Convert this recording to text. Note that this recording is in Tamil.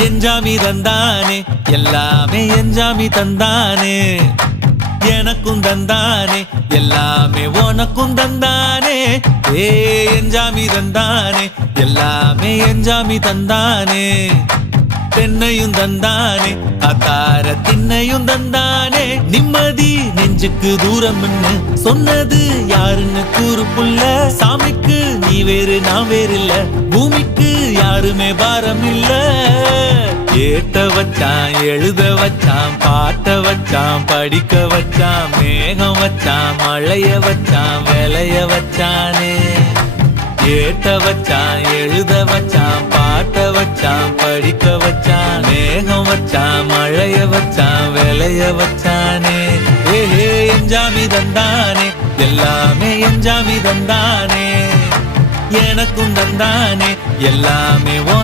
எஞ்சாமி தந்தானே எல்லாமே எஞ்சாமி தந்தானே எனக்கும் தந்தானே எல்லாமே உனக்கும் தந்தானே ஏ எஞ்சாமி தந்தானே எல்லாமே எஞ்சாமி தந்தானே தென்னையும் தந்தானே அத்தார திண்ணையும் தந்தானே நிம்மதி நெஞ்சுக்கு தூரம் சொன்னது யாருன்னு கூறு புள்ள சாமிக்கு நீ வேறு நான் வேறு இல்ல பூமிக்கு யாருமே பாரம் இல்ல ஏத்த வச்சான் எழுத வச்சான் பாட்ட வச்சான் படிக்க வச்சான் மேகம் வச்சான் மழைய வச்சான் விளைய வச்சானே ஏத்த வச்சான் எழுத வச்சான் பாட்ட வச்சான் படிக்க வச்சான் மேகம் வச்சான் மழைய வச்சான் விளைய வச்சானே ஏஹே எஞ்சாமி தந்தானே எல்லாமே எஞ்சாமி தந்தானே எனக்கும் தந்தானே எல்லாமே